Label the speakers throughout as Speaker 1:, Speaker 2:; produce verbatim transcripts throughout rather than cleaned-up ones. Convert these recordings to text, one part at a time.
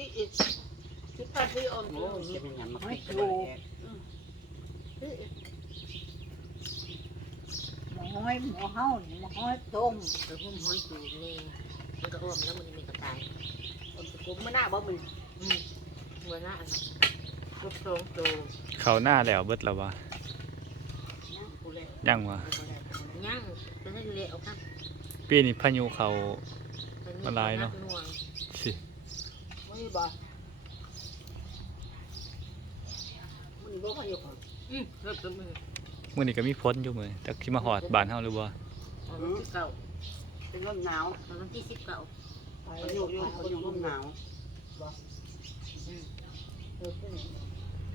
Speaker 1: ที่อีกที่ป้าที่อม
Speaker 2: โอ้ยจะเป็นหยังมา
Speaker 3: ไม่
Speaker 2: คิด
Speaker 3: ถูก หมูห้อยหมูเห่าหมูห้อยต้ม
Speaker 4: เดี๋ยวพุ่มห้อยจูนี่มันก็อ้อมแล้วมันมีกระต่าย
Speaker 1: อมผมไม่น่าบ่มึง
Speaker 4: อืมหัวหน้าอันนั้นลูกโตโต
Speaker 5: เขาหน้าแล้วเบิดแล้ววะ
Speaker 1: นะกูเลย
Speaker 5: ยังวะ
Speaker 4: ย่างจะให้เละเอาครับ
Speaker 5: ปีนี้พายุเขา ละลายเนาะ สิ
Speaker 1: ไม่บ่มันบ่พออยู่ก่อน
Speaker 4: อืมเริ่มต้นมือ
Speaker 5: มื้อนี้ก็มีฝนอยู่มื้อจักสิมาฮอดบ้านเฮาหรือบ่
Speaker 4: เอาวันที่เก้า
Speaker 2: เป็นลมหนาว
Speaker 4: เอาวันที่สิบเก้า
Speaker 1: ไป
Speaker 2: เขาอยู่อยู่เขาอยู่ลมหนาว
Speaker 4: อืม
Speaker 1: เออเป็นอย่างนั้น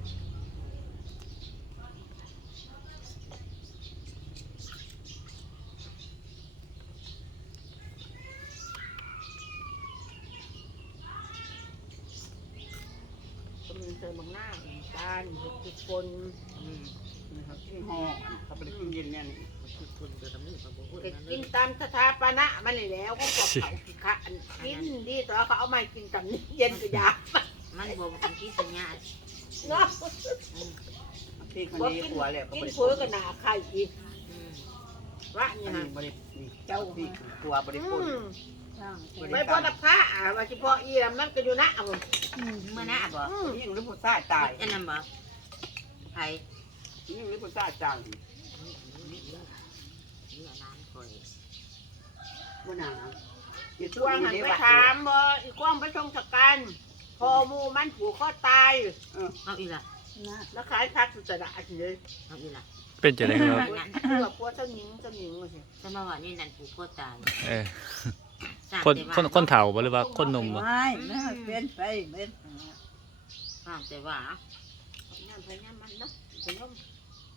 Speaker 1: ก็มีเติมบางหน้าตาลทุกคน
Speaker 4: อืม
Speaker 2: นะครับที่ห่อเขาไปกินเย็นเนี่ยนี่
Speaker 4: คือคนเกิดทำนี่เขาบอกว่า
Speaker 1: ก็
Speaker 4: นั่นเล
Speaker 1: กิ
Speaker 4: ย
Speaker 1: นตามสถาปนะมันเลยแล้วก็กดเขาขี้ขะอันกินดีแต่ว่าเขาเอามากินกับนี่เย็นก็ยา
Speaker 4: มันบอกว่าเป็นที่สัญญา
Speaker 1: เนาะ
Speaker 2: พี่คนนี้หัวแล้วก็
Speaker 1: กิ
Speaker 2: ไป
Speaker 1: นเพื่อกันหนาไข่อีก
Speaker 4: อืม
Speaker 1: ว่า
Speaker 2: อัน
Speaker 1: นี่
Speaker 2: นี้
Speaker 1: ฮะ
Speaker 2: บรินี่
Speaker 3: เจ้า
Speaker 2: พี่ตัวบริ
Speaker 1: อื
Speaker 2: ปุ่น
Speaker 1: ม
Speaker 3: ร่าง
Speaker 1: ไม่พอรับผ้าอ่ะว่าเฉพาะอีแล้วมันก็อยู่นะเอา
Speaker 4: เมื่อหน้าบอก
Speaker 1: อืม
Speaker 2: ยิ่งหรือผู้ชายตาย
Speaker 4: อันนั้นบอกไผ่
Speaker 2: ยิ่งหรือผู้ชายตาย
Speaker 4: นี่ร้านคอย
Speaker 2: มื่อหนาวอย่า
Speaker 1: ก
Speaker 2: ช่ว
Speaker 1: วาย งหัน
Speaker 2: เดี๋ยว
Speaker 1: ไป
Speaker 2: ว่า
Speaker 1: ถามบ่อีกวางไปชงสกันพอหมูมันผูกคอตาย
Speaker 4: เอาอีละ
Speaker 3: นะ
Speaker 1: แล้วขายพักสุดจะอัดเลย
Speaker 4: เอาอีละ
Speaker 5: เป็นจังได๋ครับ
Speaker 1: เพื่อพวกเจ้าหญิงเจ้าหญิงว่าสิ
Speaker 4: จะมาว่านี่นั่นผูกคอตาย
Speaker 5: เออ
Speaker 4: สร้าง
Speaker 5: คน
Speaker 4: แต่ว่า
Speaker 5: คนคนเฒ่าบ่หรือว่าคนหนุ่มบ่
Speaker 3: ไม่ไม่เป็นไปเป็น
Speaker 4: สร้างแต่ว่า
Speaker 1: ย่ำไปย่ำมันเนาะไปย่ำ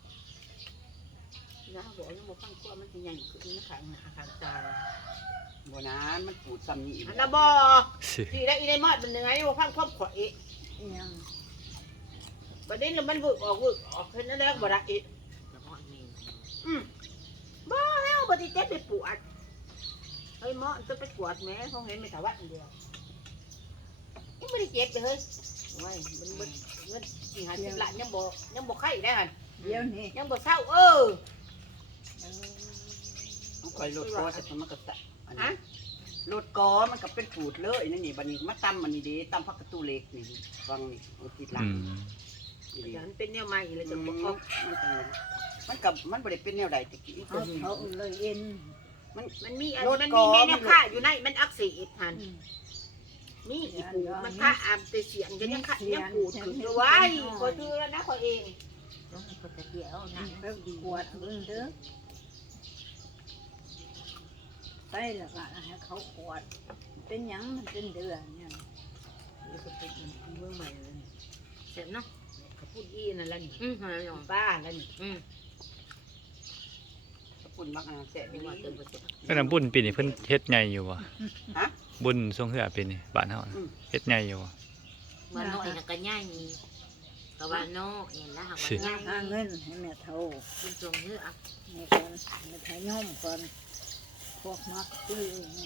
Speaker 1: นะบอกยังบอกฟังกลัวมันจะใหญ่ขึ้นนะขางหนาขางตา
Speaker 2: โบนานมันปูดซ้ำนี่อีก
Speaker 1: อันละบ่
Speaker 5: สิ
Speaker 1: ที่ได้อีได้มอดมันเหนื่อยว่าพังควบขวอี
Speaker 3: ยัง
Speaker 1: ประเด็นมันวึกออกวึกออกเห็นนั่นแหละบ่ได้อี
Speaker 4: เฉพาะเมน
Speaker 1: อืมบ่แล้วบ่ได้เจ็บไปปวดเฮ้ยหมอจะไปปวดแม่คงเห็นไม่ถาวัดเดียวยังไม่ได้เจ็บเลยเฮ้ยโอ้ยมันมันเงินสี่ห้าสิบล้านยังบ่ยังบ่ไข้ได้หั่น
Speaker 3: เดี๋ยวนี้
Speaker 1: ยังบ่เศร้าเออ
Speaker 2: ต้องคอยลดคอสักมันก็สะอัน
Speaker 1: ฮะ
Speaker 2: นี้ลดกอมันก็เป็นปูดเลยนั่นนี่บัดนี้มาตำมันนี่เด้ตำพักกระตูเล็กนี่ฟังนี่เอาติดหลัง
Speaker 5: อืม
Speaker 2: นี่
Speaker 1: อ
Speaker 2: เด้
Speaker 1: ย่างนั้นเป็นแนวใหม่เลย
Speaker 2: อื
Speaker 1: จะ
Speaker 2: ม
Speaker 1: บอก
Speaker 2: มัน
Speaker 1: เขา
Speaker 2: มันกับมันบริเป็นแนวใดตะกี้
Speaker 3: เขาเขาเลยเอ็น
Speaker 2: มัน
Speaker 1: มันมีอัน
Speaker 2: รถ
Speaker 1: มัน
Speaker 2: ก่
Speaker 1: มี
Speaker 2: อ
Speaker 1: แม่
Speaker 2: มัน
Speaker 1: น้ำค่าอยู่ในมันอักเสบหัน
Speaker 3: อืม
Speaker 1: มีอีปูมันค่าอามแต่เสียงจะยังค่ายังปูดขึ้นเลยไว้คอยคือแล้วนะคอยเอง
Speaker 4: ต้องให้คนตะเกียวนะ
Speaker 3: ไปปวดเบิ่งเด้อไปแล้วก็ให้เขาปวดเป็นหยังมันเป็นเดือนเนี่ย
Speaker 1: นี่ก็เป็นเมืองใหม่เลย
Speaker 4: เสร็จเนาะ
Speaker 1: เขาพูดอีนั่นแหละนี่
Speaker 4: อืมอะไรอย่าง
Speaker 1: ป้าแล้วนี่
Speaker 4: อืม
Speaker 2: ปุ่นมักอ่ะแสะไป
Speaker 4: ไม่ว่า
Speaker 2: นี่
Speaker 4: เติมไปเสร็จ
Speaker 5: เพิ่นนำบุญปีนี้เพิ่นเฮ็ดใหญ่อยู่บ่
Speaker 2: ฮะ
Speaker 5: บุญทรงเหือปีนี้บ้านเฮาน่ะเฮ็ดใหญ่อยู่บ่
Speaker 4: มันน้อยนะก็ง่ายมีก็ว่าน้อยอย่างละหากว่า
Speaker 5: สิ
Speaker 4: ง่าย
Speaker 3: หาเงินให้แม่เท่า
Speaker 4: คุณทรงเนื้อ
Speaker 3: ในคนในทายย่อมคนพวกมักตื้อนี่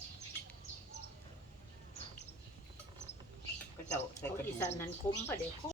Speaker 2: ก็เจ้าใส่
Speaker 1: เขา
Speaker 2: กระ
Speaker 1: อี
Speaker 2: ดู
Speaker 1: สาน
Speaker 2: ก
Speaker 1: นั้นคุ้มประเดี๋ยว